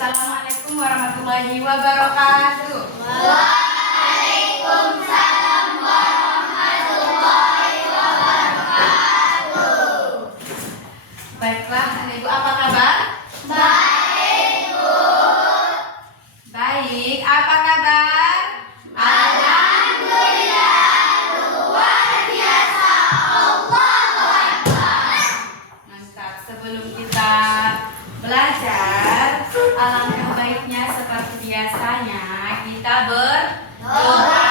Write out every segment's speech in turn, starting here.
Assalamualaikum warahmatullahi wabarakatuh. Waalaikumsalam warahmatullahi wabarakatuh. Baiklah, Ibu, apa kabar? Baik, Bu. Baik, apa kabar? Alhamdulillah, luar biasa. Allahu Akbar. Mantap. Sebelum kita belajar, alangkah baiknya seperti biasanya kita berdoa.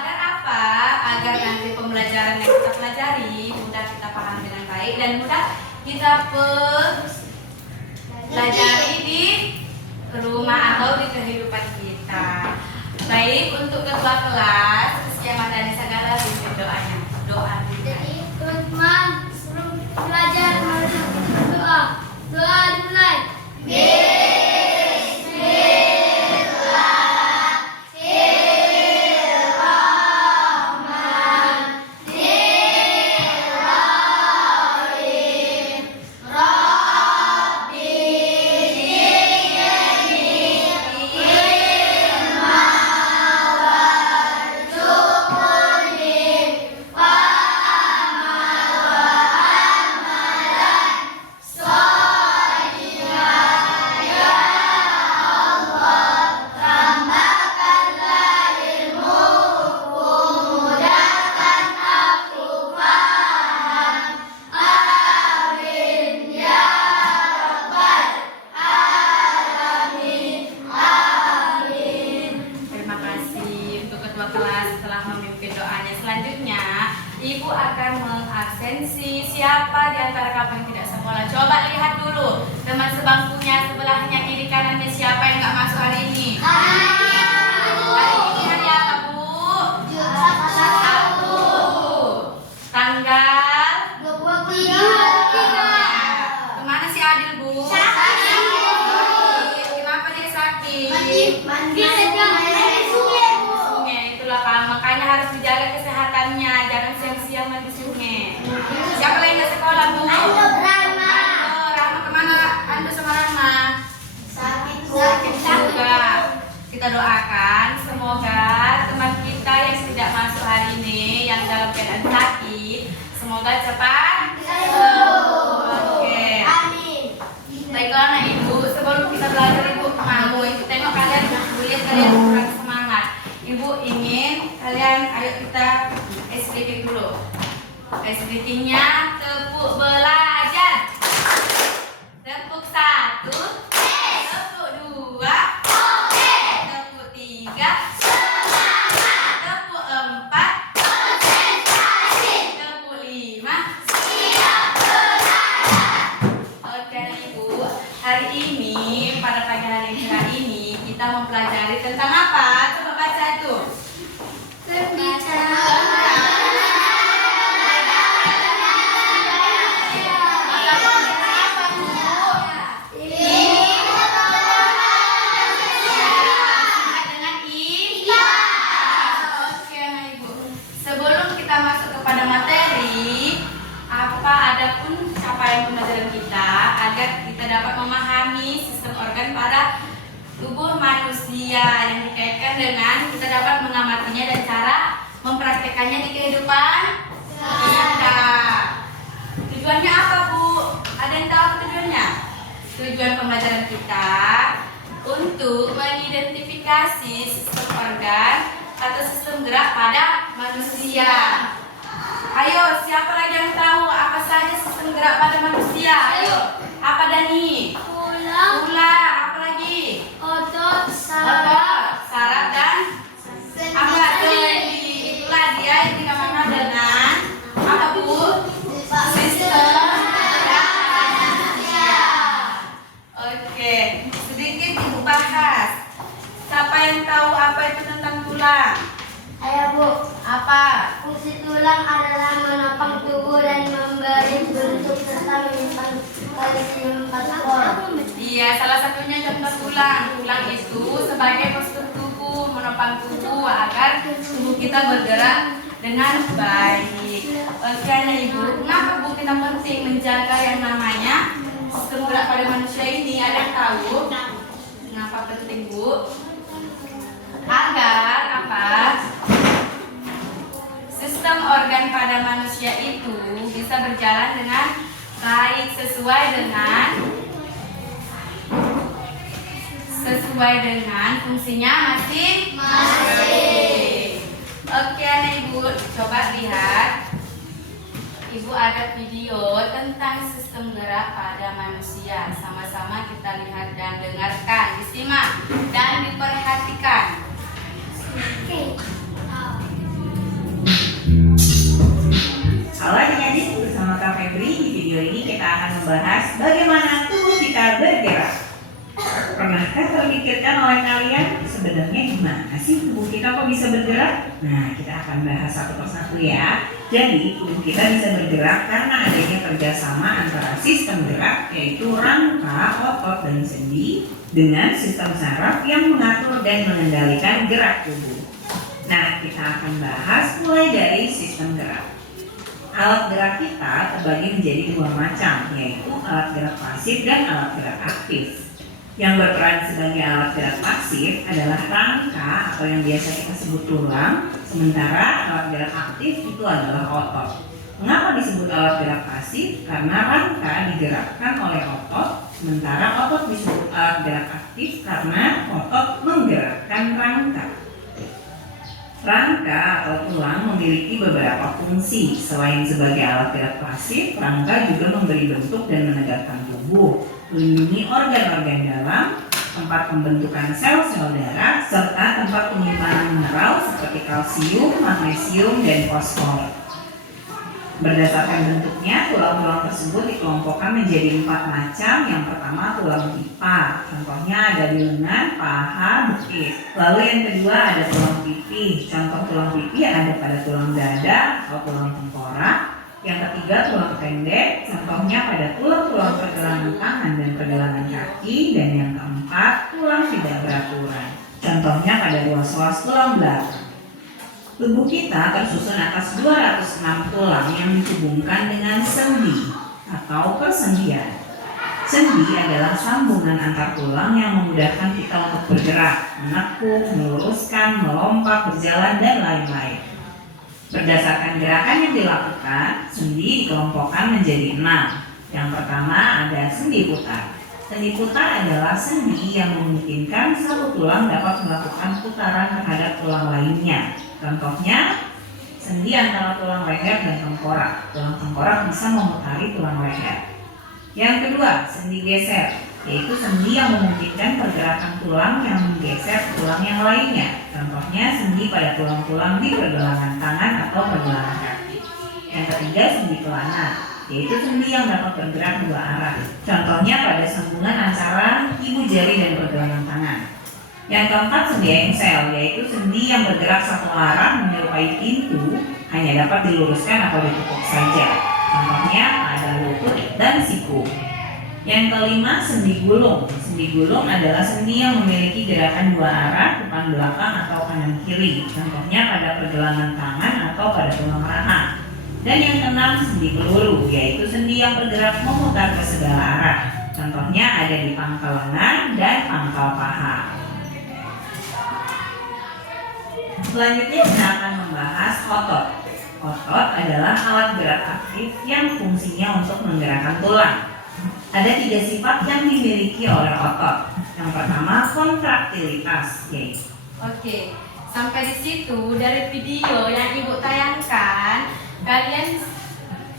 Agar apa? Agar nanti pembelajaran yang kita pelajari mudah kita paham dengan baik dan mudah kita pelajari di rumah atau di kehidupan kita. Baik, untuk ketua kelas usia Madani segala pimpin doanya. Doa kita. Jadi, teman-teman, sebelum belajar mari kita berdoa. Doa dimulai. Terima kasih untuk ketua kelas telah memimpin doanya. Selanjutnya, Ibu akan mengabsensi siapa di antara kamu yang tidak sekolah. Coba lihat dulu teman sebangkunya, sebelahnya, kiri kanannya, siapa yang nggak masuk hari ini. Hari ini hari apa, Bu? Sabtu. Tanggal kemana si Adil, Bu? Kenapa dia sakit? Sungai, itulah kan, makanya harus dijaga kesehatannya, jangan siang-siang mandi sungai. Siapa lagi nggak sekolah, Bu? Ando, Rahma kemana? Ando sama Rahma sakit juga. Kita doakan semoga teman kita yang tidak masuk hari ini, yang dalam keadaan sakit, semoga cepat sembuh. Oke. Baiklah anak Ibu, sebelum kita belajar Ibu mau Ibu tengok kalian, lihat kalian kurang semangat. Ibu ingin kalian, ayo kita SPP dulu. SPP-nya tepuk belajar. Tepuk 1, tepuk 2, tepuk 3, tepuk 4, tepuk 5. Oke Ibu, hari ini pada pagi hari ini kita mempelajari tentang apa? Coba baca itu. Dengan Oke nah Ibu. Sebelum kita masuk kepada materi, apa adapun capaian pembelajaran kita agar kita dapat memahami sistem organ pada tubuh manusia yang dikaitkan dengan kita dapat mengamatinya dan cara mempraktekannya di kehidupan kita. Tujuannya apa, Bu? Ada yang tahu tujuannya? Tujuan pembelajaran kita untuk mengidentifikasi sistem organ atau sistem gerak pada manusia. Ayo, siapa lagi yang tahu apa saja sistem gerak pada manusia? Ayo, apa Dani? Tulang, apa lagi? Otot, saraf dan apa itulah dia yang dinamakan dengan apa, Bu? Sistem gerak pada manusia. Oke, sedikit Ibu bahas. Siapa yang tahu apa itu tentang tulang? Ayo, Bu. Apa? Fungsi tulang adalah menopang tubuh dan memberi bentuk serta menyimpan kalsium fosfor. Iya, salah satunya contoh tulang. Tulang itu sebagai postur tubuh, menopang tubuh agar tubuh kita bergerak dengan baik. Oke, nah Ibu, kenapa Bu kita penting menjaga yang namanya sistem gerak pada manusia ini? Ada yang tahu? berjalan dengan baik sesuai dengan fungsinya masing-masing. Oke, anak ibu, coba lihat. Ibu ada video tentang sistem gerak pada manusia. Sama-sama kita lihat dan dengarkan, disimak dan diperhatikan. Halo adik-adik, bersama Kak Febri. Di video ini kita akan membahas bagaimana tubuh kita bergerak. Pernahkah terpikirkan oleh kalian sebenarnya gimana sih tubuh kita kok bisa bergerak? Nah, kita akan bahas satu persatu ya. Jadi, tubuh kita bisa bergerak karena adanya kerjasama antara sistem gerak, yaitu rangka, otot, dan sendi, dengan sistem saraf yang mengatur dan mengendalikan gerak tubuh. Nah, kita akan bahas mulai dari sistem gerak. Alat gerak kita terbagi menjadi dua macam, yaitu alat gerak pasif dan alat gerak aktif. Yang berperan sebagai alat gerak pasif adalah rangka atau yang biasa kita sebut tulang, sementara alat gerak aktif itu adalah otot. Mengapa disebut alat gerak pasif? Karena rangka digerakkan oleh otot, sementara otot disebut alat gerak aktif karena otot menggerakkan rangka. Rangka atau tulang memiliki beberapa fungsi. Selain sebagai alat gerak pasif, rangka juga memberi bentuk dan menegakkan tubuh, melindungi organ-organ dalam, tempat pembentukan sel-sel darah, serta tempat penyimpanan mineral seperti kalsium, magnesium, dan fosfor. Berdasarkan bentuknya, tulang-tulang tersebut dikelompokkan menjadi 4 macam. Yang pertama, tulang pipa. Contohnya ada di lengan, paha, betis. Lalu yang kedua ada tulang pipih. Contoh tulang pipih ada pada tulang dada atau tulang tengkorak. Yang ketiga, tulang pendek. Contohnya pada tulang-tulang pergelangan tangan dan pergelangan kaki. Dan yang keempat, tulang tidak beraturan. Contohnya pada ruas-ruas tulang belakang. Tubuh kita tersusun atas 206 tulang yang dihubungkan dengan sendi atau persendian. Sendi adalah sambungan antar tulang yang memudahkan kita untuk bergerak, menekuk, meluruskan, melompat, berjalan, dan lain-lain. Berdasarkan gerakan yang dilakukan, sendi dikelompokkan menjadi 6. Yang pertama ada sendi putar. Sendi putar adalah sendi yang memungkinkan satu tulang dapat melakukan putaran terhadap tulang lainnya. Contohnya, sendi antara tulang leher dan tengkorak. Tulang tengkorak bisa memutari tulang leher. Yang kedua, sendi geser, yaitu sendi yang memungkinkan pergerakan tulang yang menggeser tulang yang lainnya. Contohnya, sendi pada tulang-tulang di pergelangan tangan atau pergelangan kaki. Yang ketiga, sendi pelana, yaitu sendi yang dapat bergerak dua arah. Contohnya pada sambungan antara ibu jari dan pergelangan tangan. Yang keempat, sendi engsel, yaitu sendi yang bergerak satu arah menyerupai pintu, hanya dapat diluruskan atau ditekuk saja. Contohnya ada lutut dan siku. Yang kelima, sendi gulung. Sendi gulung adalah sendi yang memiliki gerakan dua arah, depan belakang atau kanan kiri. Contohnya pada pergelangan tangan atau pada tulang rahang. Dan yang keenam, sendi peluru, yaitu sendi yang bergerak memutar ke segala arah. Contohnya ada di pangkal lengan dan pangkal paha. Selanjutnya kita akan membahas otot. Otot adalah alat gerak aktif yang fungsinya untuk menggerakkan tulang. Ada 3 sifat yang dimiliki oleh otot. Yang pertama, kontraktilitas. Oke, sampai di situ dari video yang ibu tayangkan, kalian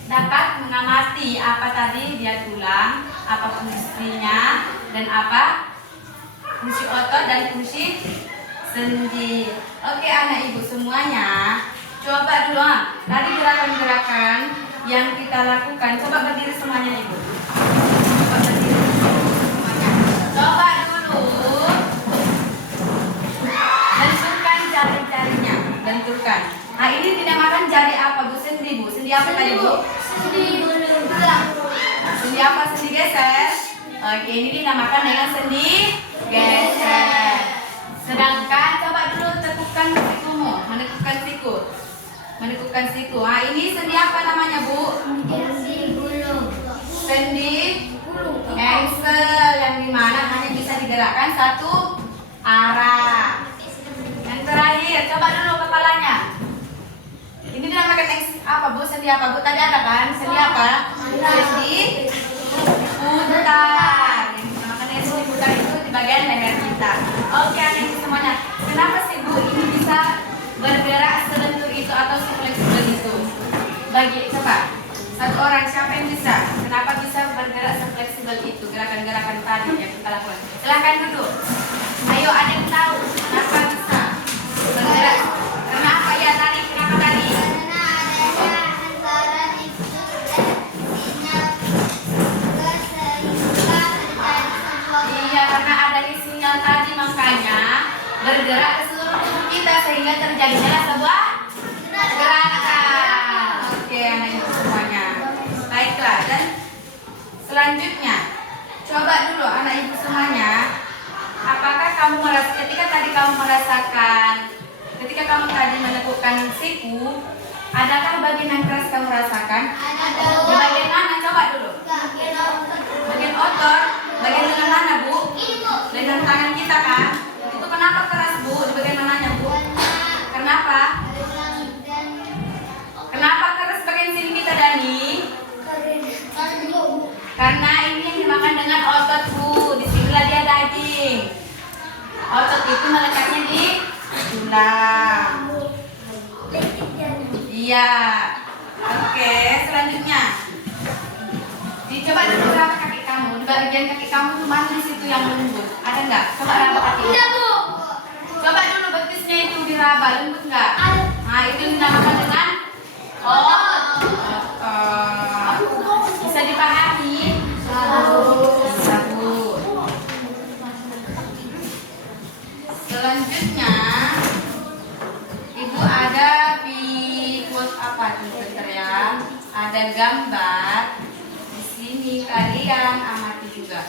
dapat mengamati apa tadi dia tulang, apa fungsinya, dan apa fungsi otot dan fungsi sendi. Oke anak ibu semuanya, coba dulu tadi gerakan-gerakan yang kita lakukan. Coba berdiri semuanya ibu. Coba berdiri semuanya. Coba dulu benturkan jari-jarinya, benturkan. Nah ini dinamakan jari apa bu? Sendi bu. Sendi apa tadi bu? Sendi gulung. Sendi apa? Sendi geser. Oke, ini dinamakan dengan sendi geser. Sedangkan coba dulu tekukkan sikumu, menekukkan siku, menekukkan siku. Nah ini sendi apa namanya bu? Sendi gulung. Sendi engsel, yang dimana hanya bisa digerakkan satu arah. Yang terakhir, coba dulu kepalanya. Ini dinamakan apa Bu? Sendi apa Bu? Tadi ada kan? Sendi apa? Sendi putar. Yang dinamakan sendi putar itu di bagian leher kita. Oke, anak semuanya. Kenapa sih Bu ini bisa bergerak selentur itu atau fleksibel itu? Bagi coba satu orang siapa yang bisa? Kenapa bisa bergerak fleksibel itu? Gerakan-gerakan tadi yang kita lakukan. Silahkan duduk. Ayo, ada yang tahu kenapa bisa bergerak? Karena apa ya tadi? Kenapa tadi? Karena adanya antara itu sinyal sehingga terjadi sebuah Iya, karena adanya sinyal tadi makanya bergerak ke seluruh tubuh kita sehingga terjadinya sebuah gerakan. Oke, anak ibu semuanya. Baiklah, dan selanjutnya coba dulu anak ibu semuanya. Apakah kamu ketika tadi kamu merasakan, ketika kamu tadi menekukkan siku, adakah bagian yang keras kamu rasakan? Di bagian mana? Coba dulu. Bagian otot, bagian lengan mana Bu? Lengan tangan kita kan? Itu kenapa keras Bu? Di bagian mananya Bu? Kenapa? Kenapa keras bagian sini kita Dani? Karena ini yang dimakan dengan otot Bu. Disinilah dia daging. Otot itu melekatnya di tulang. Iya. Oke, selanjutnya. Dicoba dulu raba kaki kamu. Di bagian kaki kamu tuh mana di situ yang lembut? Ada nggak? Coba raba kaki. Coba dulu betisnya itu diraba, lembut nggak? Nah, itu dinamakan dengan otot. Bisa dipahami? Sabun. Selanjutnya, Ibu ada di quote apa tuh bentar ya? Ada gambar. Di sini kalian amati juga.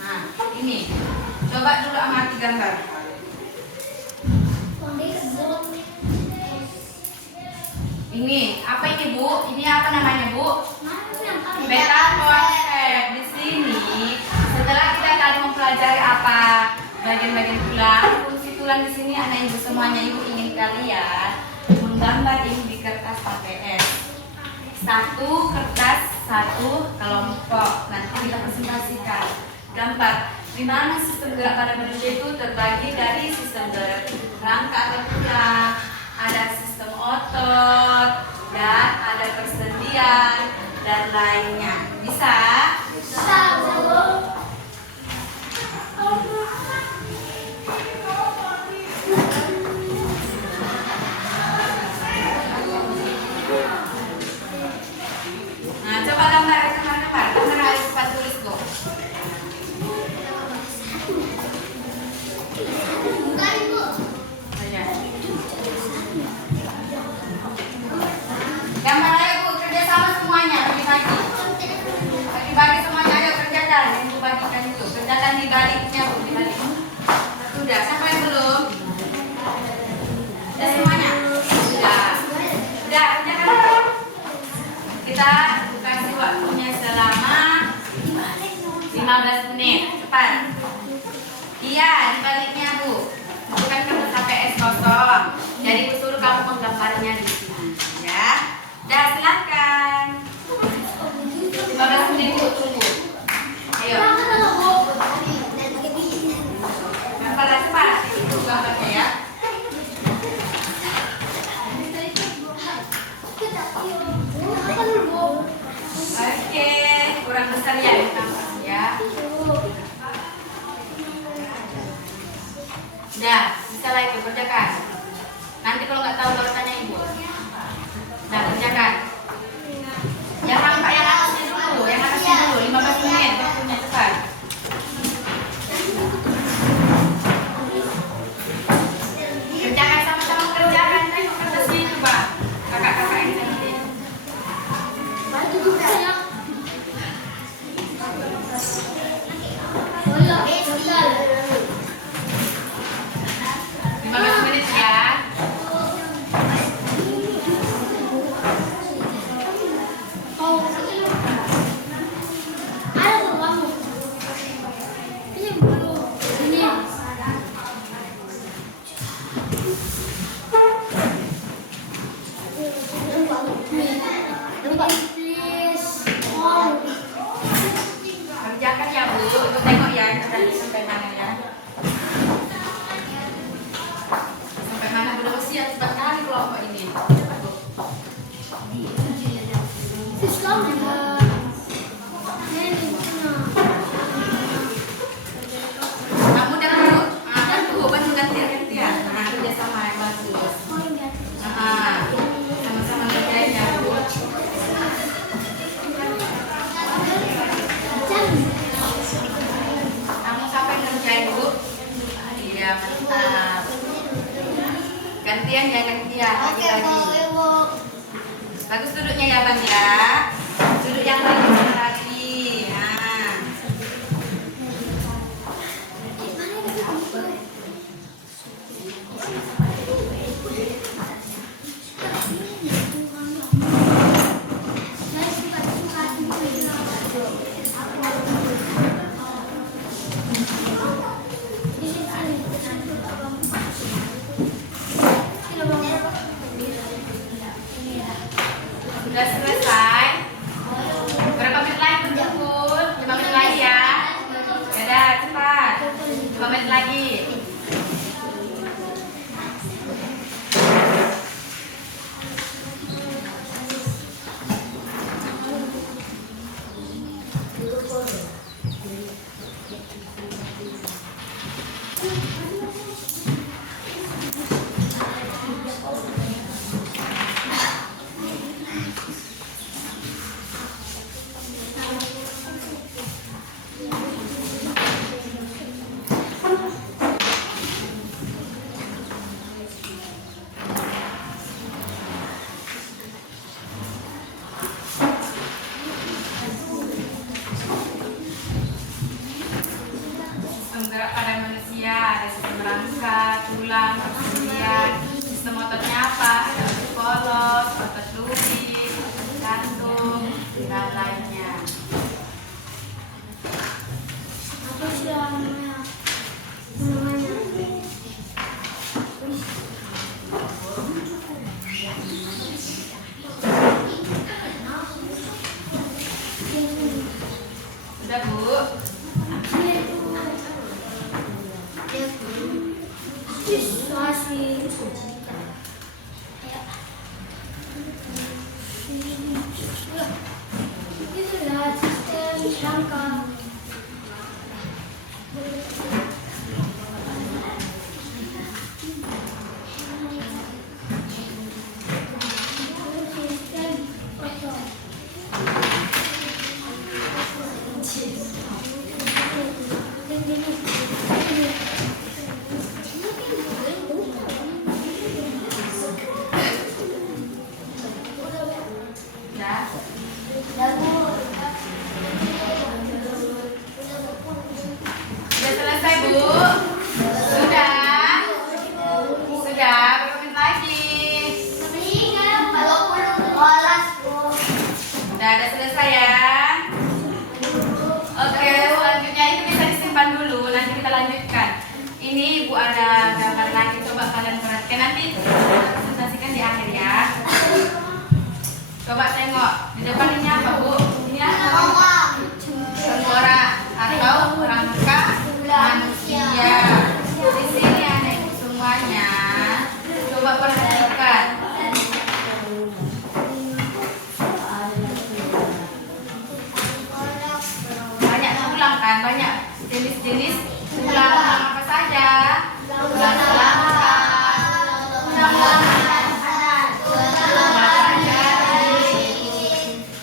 Nah, ini. Coba dulu amati gambar. Ini, apa ini Bu? Ini apa namanya Bu? Beta konsep. Di sini, setelah kita tadi mempelajari apa bagian-bagian tulang, fungsi tulang di sini anak ibu semuanya, ibu ingin kalian menggambar ini di kertas HPS. Satu kertas, satu kelompok. Nanti kita presentasikan. Gambar di mana sistem gerak pada manusia itu terbagi dari sistem gerak rangka atau tulang, ada sistem otot, dan ada persendian dan lainnya. Bisa? Nah, coba gambar harus cepat tulis Bu. Gambar ayo Bu, kerjasama semuanya, bagi-bagi. Bagi-bagi semuanya, ayo kerjakan. Yang Bu bagikan itu, kerjakan di baliknya Bu, di balik. Sudah, siapa yang belum? Sudah semuanya? Sudah. Sudah, kerjakan. Kita kasih waktunya selama 15 menit. Cepat. Iya, di baliknya Bu. Bukan kamu sampai es kosong. Jadi aku suruh kamu menggambarnya di sini. Ya. Dah, silakan. 15 menit Bu, tunggu. Ayo. Gambar cepat. Itu gambarnya ya. Oke, kurang besar ya gambarnya ya. Udah, bisa lah itu kerjakan. Nanti kalau nggak tahu baru tanya ibu. Udah kerjakan. Yang nampak yang atasnya dulu, 15 menit waktunya cepat. Kerjakan sama-sama kerjakan, tengok kertasnya itu Pak. Kakak-kakak yang cantik. Bantu juga ya. 15 menit ya. please. Oh. Kerjakan ya Bu, Ibu tengok ya sampai mana ya. Sampai mana Bu udah siap cepat kali kelompok ini. Cepat Bu. Kamu udah Bu, kan Bu bantu gantian. Nah, kerja sama yang bagus. Sama-sama ngerjain ya Bu. Kamu sampai ngerjain Bu. Iya mantap. Gantian ya gantian. Oke, Lagi-lagi. Bu, Ibu. Bagus duduknya ya Bang ya. Duduk yang lagi lagi. Nah. Sudah selesai. Berapa menit lagi berkumpul? 5 menit lagi ya. Ya dah, cepat. 5 menit lagi. Sistem gerak pada manusia, ada sistem rangka, tulang, kemudian sistem ototnya apa? Ada otot polos, otot duri, jantung, dan lainnya. Apa sih namanya? Sudah Bu? Masih. Itulah sistem rangka. Sistem otot. Ya. Sudah selesai Bu? Sudah? Sudah? Berapa menit lagi? Udah selesai ya? Oke, selanjutnya itu bisa disimpan dulu, nanti kita lanjutkan. Ini Ibu ada gambar lagi, coba kalian perhatikan nanti kita presentasikan di akhir ya. Coba tengok, di depan ini apa Bu? Ini apa? Tengkorak atau rangka manusia. Di sini ada itu semuanya. Coba perhatikan. Banyak tulang kan, banyak jenis-jenis tulang apa saja? Tulang selangka, tulang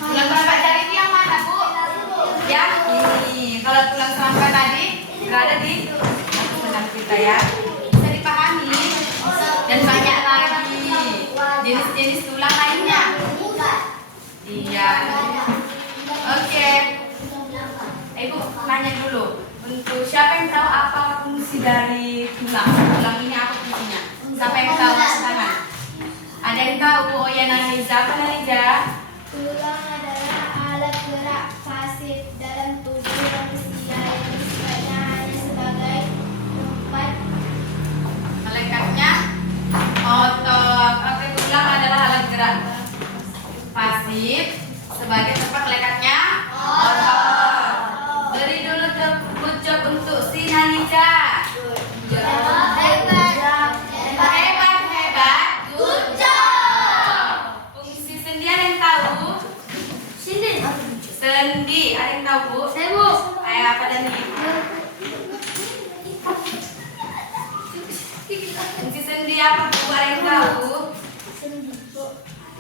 tulang telapak jari itu yang mana Bu? Yang ini. Kalau tulang selangka tadi berada di tangan kita ya. Bisa dipahami. Dan banyak lagi jenis-jenis tulang lainnya. Iya. Oke. Ibu nanya dulu. Untuk siapa yang tahu apa fungsi dari tulang? Tulang ini apa fungsinya? Siapa yang tahu tangan? Ada yang tahu Bu Oya Naliza? Apa Naliza? Tulang adalah alat gerak pasif dalam tubuh manusia yang sifatnya hanya sebagai tempat. Melekatnya otot. Oke, tulang adalah alat gerak pasif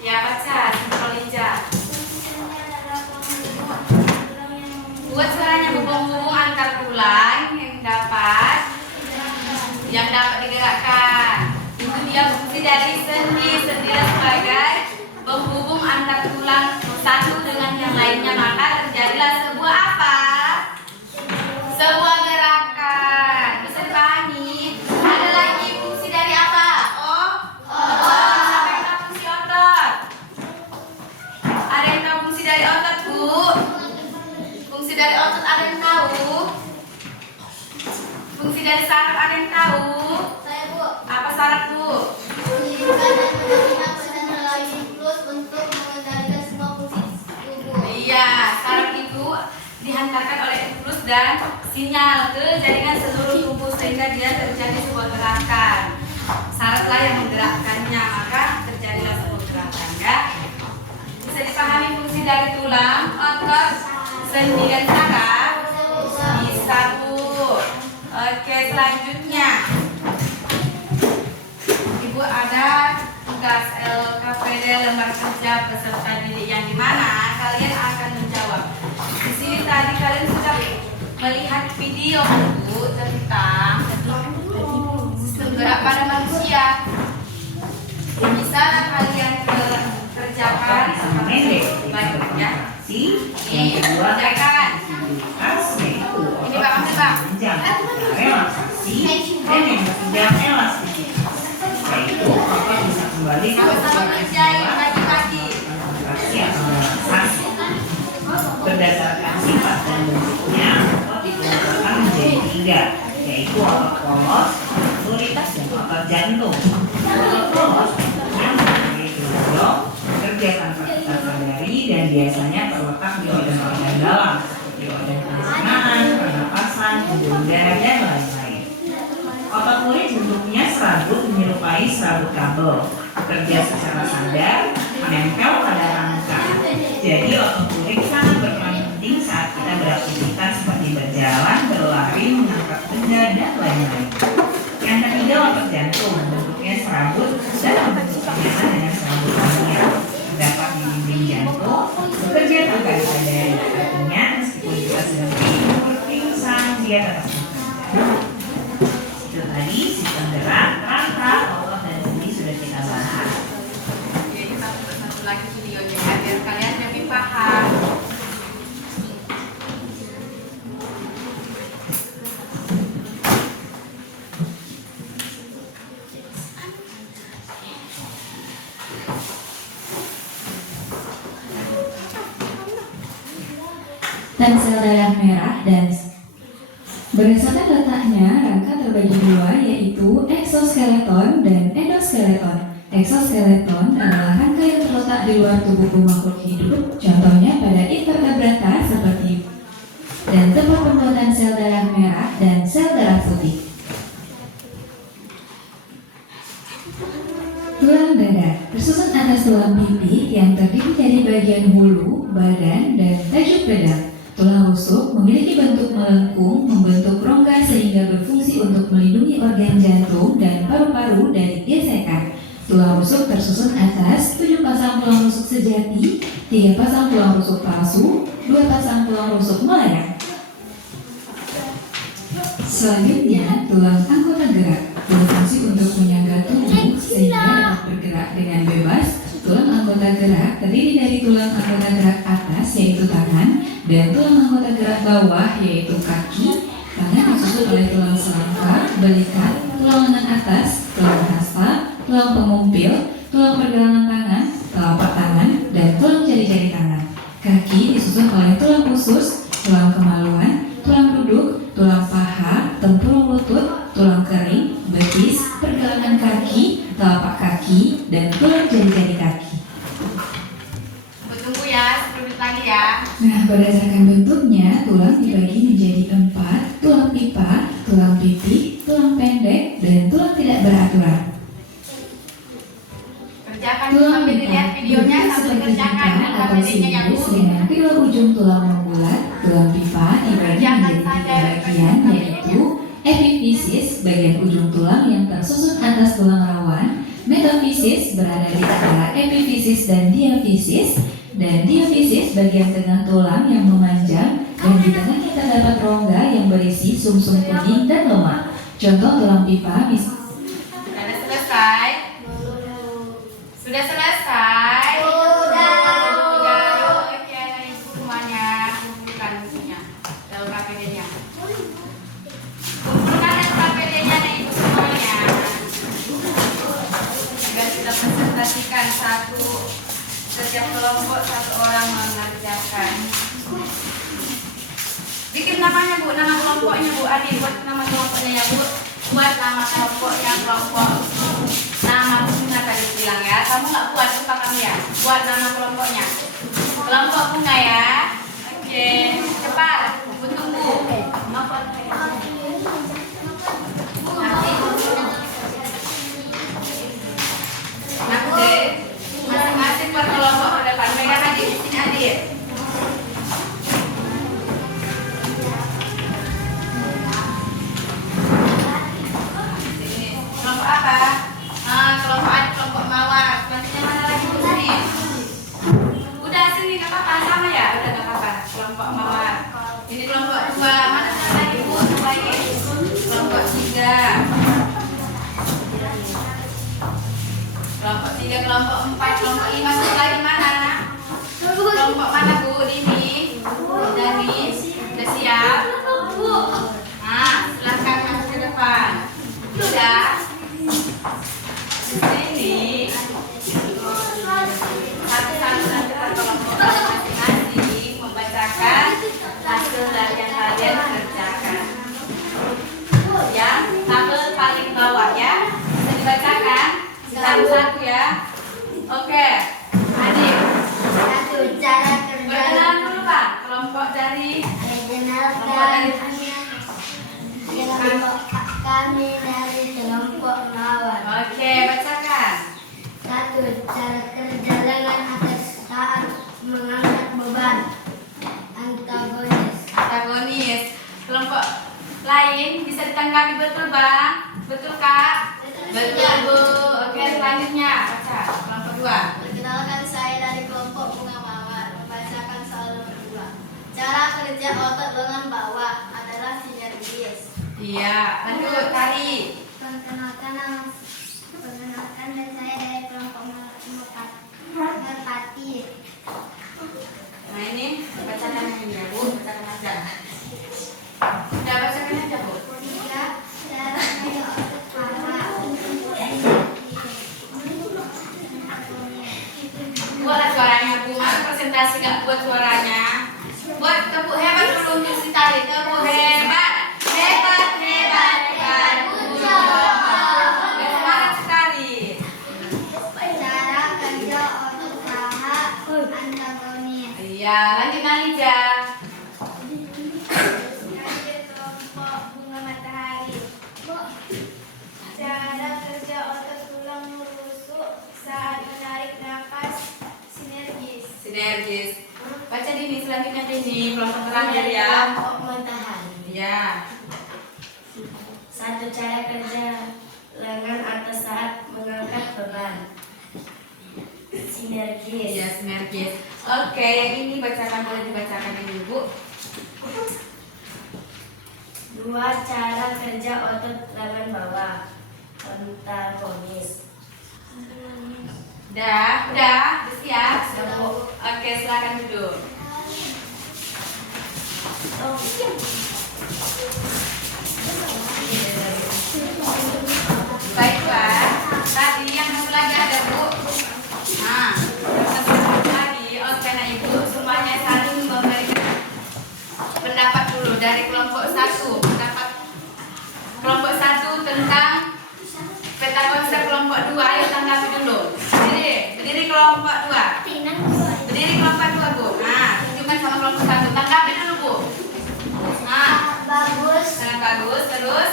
Ya baca, sinkron lincah. Fungsinya adalah penghubung tulang yang Buat suaranya hubung-hubung antar tulang yang dapat digerakkan. Itu dia fungsi dari sendi. Sendilah sebagai penghubung antar tulang satu dengan yang lainnya, maka terjadilah sebuah apa? Sebuah gerakan. Bisa dipahami? Ada lagi fungsi dari apa? Oh, otot. Siapa yang tahu fungsi otot? Ada yang tahu fungsi dari otot, Bu? Fungsi dari otot ada yang tahu? Fungsi dari saraf ada yang tahu? Saya, Bu. Apa saraf, Bu? Mengirimkan dan menerima pesan melalui siklus untuk mengendalikan semua fungsi tubuh. Iya, saraf itu dihantarkan oleh impuls dan sinyal ke jaringan seluruh tubuh sehingga dia terjadi sebuah gerakan. Saraflah yang menggerakkannya, maka terjadilah sebuah gerakan, ya. Bisa dipahami fungsi dari tulang, otot, sendi dan saraf? Bisa, Bu. Oke, selanjutnya Ibu ada tugas LKPD lembar kerja peserta didik yang dimana kalian akan menjawab. Di sini tadi kalian sudah melihat video, Bu, tentang sistem gerak pada manusia. Bisa kalian kerjakan Pendek. baik, ya. Yang kedua, Kerjakan. yaitu Ini Pak, ambil, Pak. panjang, relaksasi, dan yang ketiga elastisitas. Yaitu otot bisa kembali ke Sama-sama kerjain pagi-pagi. konsentrasi atau relaksasi. Berdasarkan sifat dan bentuknya, otot dikelompokkan menjadi 3, yaitu otot polos, otoritas, dan otot jantung. Otot polos yang mempunyai gelombang, bekerja tanpa kita sadari dan biasanya terletak di organ-organ dalam seperti organ pencernaan, pernapasan, pembuluh darah, dan lain-lain. Otot kulit bentuknya serabut menyerupai serabut kabel, bekerja secara sadar, menempel pada rangka. Jadi otot kulit sangat berperan penting saat kita beraktivitas seperti berjalan, berlari, mengangkat benda, dan lain-lain. Yang ketiga otot jantung, bentuknya serabut dan membentuk tekanan dengan serabut lainnya. Terdapat di dinding jantung, bekerja tanpa disadari. Artinya meskipun kita sedang tidur, pingsan, dia tetap bekerja. Itu tadi sistem gerak, rangka, otot, dan sendi sudah kita bahas. Oke, kita satu lagi videonya ya, biar kalian lebih paham. Dan sel darah merah dan berdasarkan letaknya rangka terbagi dua, yaitu eksoskeleton dan endoskeleton. Eksoskeleton adalah rangka yang terletak di luar tubuh makhluk hidup, contohnya pada invertebrata seperti dan tempat pembuatan sel darah merah dan sel darah putih. Tulang dada tersusun atas tulang pipi yang terdiri dari bagian hulu, badan, dan tajuk dada. Tulang rusuk memiliki bentuk melengkung, membentuk rongga sehingga berfungsi untuk melindungi organ jantung dan paru-paru dari gesekan. Tulang rusuk tersusun atas 7 pasang tulang rusuk sejati, 3 pasang tulang rusuk palsu, 2 pasang tulang rusuk melayang. Selanjutnya, tulang anggota gerak berfungsi untuk menyangga tubuh sehingga dapat bergerak dengan bebas. Tulang anggota gerak terdiri dari tulang anggota gerak atas yaitu tangan dan tulang anggota gerak bawah yaitu kaki. Tangan disusun oleh tulang selangkah, belikat, tulang lengan atas, tulang hasta, tulang pengumpil, tulang pergelangan tangan, telapak tangan, dan tulang jari-jari tangan. Kaki disusun oleh tulang usus, tulang kemaluan, tulang duduk, tulang paha, tempurung lutut, tulang kering, betis, pergelangan kaki, telapak kaki, dan tulang jari-jari kaki. Tunggu ya, 10 menit lagi ya. Nah, berdasarkan bentuknya, tulang dibagi menjadi 4, tulang pipa, tulang pipi, tulang pendek, dan tulang tidak beraturan. Kerjakan Tulang sambil pipa dilihat videonya bentuk sambil seperti kerjakan pipa dan atau videonya ya, Bu. silindris dengan kedua ujung tulang membulat. Tulang pipa dibagi menjadi 3 bagian, yaitu epifisiis, bagian ujung tulang yang tersusun atas tulang rawan, metafisis berada di antara epifisis dan diafisis. Dan diafisis bagian tengah tulang yang memanjang, dan di tengahnya terdapat rongga yang berisi sumsum kuning dan lemak. Contoh tulang pipa Sudah selesai? Sudah selesai? Sudah. Oke, ibu semuanya kumpulkan bukunya dalam KPD-nya. Kumpulkan dalam KPD-nya nih ibu semuanya. Agar kita presentasikan setiap kelompok satu orang mengerjakan. Bikin namanya Bu, nama kelompoknya Bu Adi, buat nama kelompoknya ya Bu. Buat nama kelompoknya kelompok. Nama bunga tadi bilang ya. Kamu nggak buat lupa kamu ya. Buat nama kelompoknya. Kelompok bunga ya. Oke, cepat. Ibu tunggu. Nanti masing-masing per kelompok ke depan. Pegang adik di sini adik. Kelompok apa? Kelompok adik, kelompok mawar. Selanjutnya mana lagi Bu sini? Udah sini nggak apa-apa sama ya. Udah nggak apa-apa. Kelompok mawar. Ini kelompok 2. Mana satu lagi Bu? Satu lagi. Kelompok 3. Kelompok 3, kelompok 4, kelompok 5, satu lagi mana? Kelompok mana Bu? Ini Dani, udah siap? Nah, silahkan masuk ke depan. Sudah. Sini. Satu-satu per kelompok masing-masing membacakan hasil dari yang kalian kerjakan. Yang tabel paling bawah ya, bisa dibacakan. Satu-satu ya. Oke. Adik. Satu cara kerja. Perkenalan dulu Pak. Kelompok dari Kelompok kami dari kelompok mawar. Oke, bacakan. Satu cara kerja lengan atas saat mengangkat beban. Antagonis. Antagonis. Kelompok lain bisa ditanggapi betul Bang? Betul Kak? Betul Bu. Oke, selanjutnya baca kelompok 2. Perkenalkan saya dari kelompok bunga mawar. Membacakan soal nomor 2. Cara kerja otot lengan bawah adalah sinergis. Iya, lanjut tadi. Perkenalkan dan saya dari kelompok merpati. Nah ini bacakan yang ini ya Bu, bacakan aja. Udah bacakan aja Bu. 3. Cara kerja otot paha. Buatlah suaranya Bu, masa presentasi gak buat suaranya. Buat tepuk hebat dulu untuk si tali. Tepuk hebat. Hebat, hebat, hebat. Semangat sekali. Cara kerja otot paha antagonis. Iya, lanjut Nalija. Lanjut kelompok bunga matahari. Cara kerja otot tulang rusuk saat menarik nafas sinergis. Sinergis. Baca Dini, selanjutnya Dini, kelompok terakhir ya. Kelompok matahari. Iya. Satu cara kerja lengan atas saat mengangkat beban. Sinergis. Iya, sinergis. Oke, yang ini bacakan, boleh dibacakan ini Bu. 2. Cara kerja otot lengan bawah. Antagonis. Udah siap? Sudah Bu. Oke, silakan duduk. Baiklah, tadi yang satu lagi ada Bu. Nah, satu lagi. Oke, nah Ibu semuanya saling memberikan pendapat dulu dari kelompok 1. Pendapat kelompok 1 tentang peta konsep kelompok 2. Ayo tanggapi dulu. Berdiri kelompok 2. Berdiri kelompok 2 Bu. Nah, tunjukkan sama kelompok 1. Tanggapi dulu Bu. Nah, Bagus sangat bagus. Terus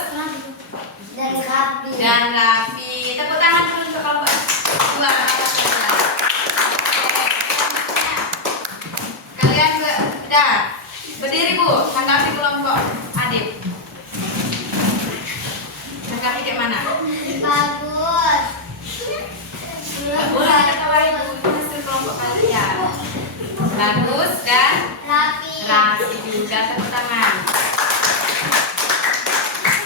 dan rapi. dan rapi. Tepuk tangan dulu untuk kelompok 2. Kalian udah berdiri Bu. Tanggapi kelompok adik. Tanggapi kayak mana? Bagus. Boleh ketawa ibu, itu hasil kelompok kalian. Bagus dan rapi juga, tepuk tangan.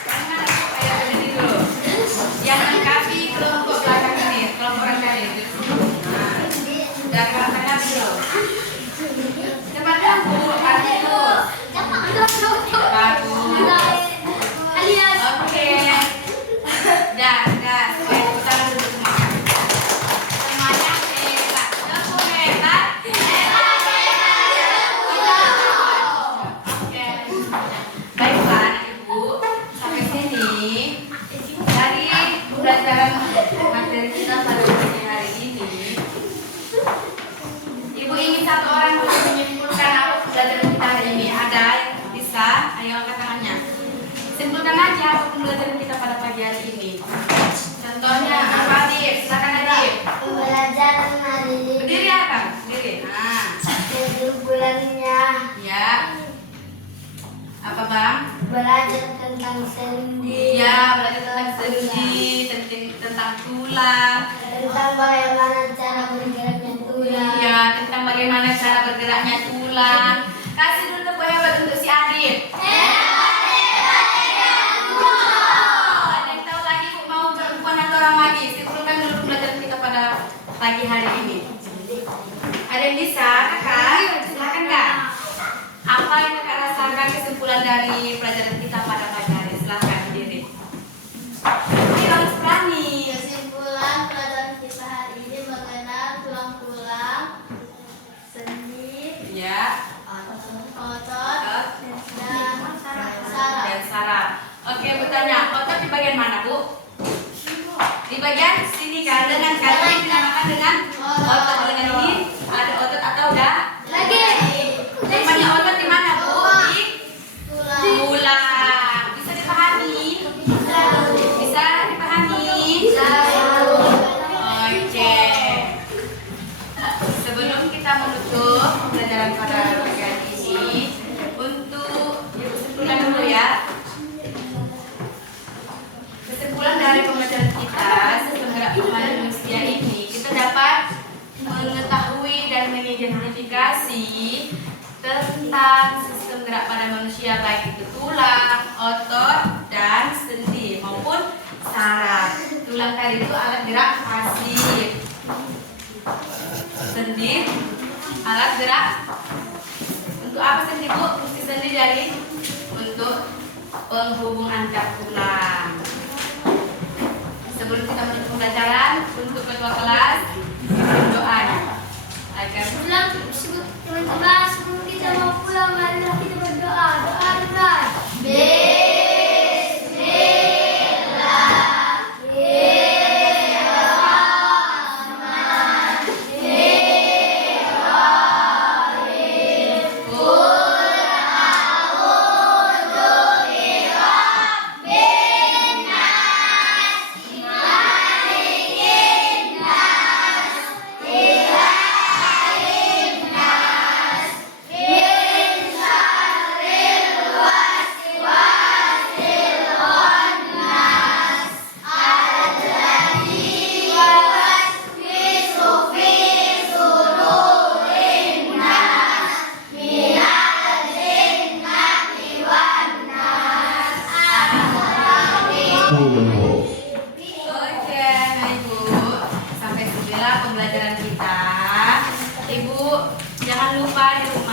Tangan aku kayak begini dulu. Yang lengkapi kelompok belakang ini, kelompok rendah ini. Nah, dan tangan dulu. Cepat Bu, kasih dulu. Bagus. Oke. Dah, supaya kita duduk semuanya. Semuanya hebat. Tepuk hebat. Oke. Baiklah anak ibu, sampai sini dari pembelajaran materi kita pada pagi hari ini. Ibu ingin satu orang dulu menyimpulkan apa pembelajaran kita hari ini. Ada yang bisa? Ayo angkat tangannya. Simpulkan aja apa pembelajaran kita pada pagi hari ini. Contohnya apa, Adib? Silakan Adib. Pembelajaran hari ini Berdiri ya Kang? Berdiri. Nah, kesimpulannya ya. Apa Bang? belajar tentang sendi, Iya, belajar tentang sendi, tentang tulang. tentang bagaimana cara bergeraknya tulang. Iya, tentang bagaimana cara bergeraknya tulang. Kasih dulu tepuk hebat untuk si Adib. Ada yang tahu lagi Bu, mau perempuan atau orang lagi? Simpulkan dulu pembelajaran kita pada pagi hari ini. Ada yang bisa, Kakak? Silakan Kak. Apa yang Kakak rasakan kesimpulan dari pelajaran kita pada pagi hari? Silakan berdiri. Ayo harus berani. Kesimpulan pelajaran kita hari ini mengenal tulang-tulang, sendi, Ya. otot, dan saraf. Dan saraf. Oke, bertanya, otot di bagian mana, Bu? Di bagian sini kan, dengan kaki dinamakan dengan otot. Dengan ini ada otot atau enggak? Lagi. Banyak otot di mana, Bu? Di Tulang. tulang. Bisa dipahami? Bisa dipahami? Oke. Sebelum kita menutup pembelajaran pada pagi hari ini, untuk kesimpulan dulu ya. Kesimpulan dari pembelajaran kita, sistem gerak manusia ini, kita dapat mengetahui dan mengidentifikasi tentang sistem gerak pada manusia, baik itu tulang, otot, dan sendi maupun saraf. Tulang tadi itu alat gerak pasif, sendi alat gerak untuk apa sendi Bu? Fungsi sendi dari untuk penghubung antar tulang. Sebelum kita menutup pembelajaran, untuk ketua kelas berdoa agar Teman-teman, sebelum kita mau pulang, marilah kita berdoa. Doa dengan Oke, nah Ibu, sampai sinilah pembelajaran kita. Ibu, jangan lupa di rumah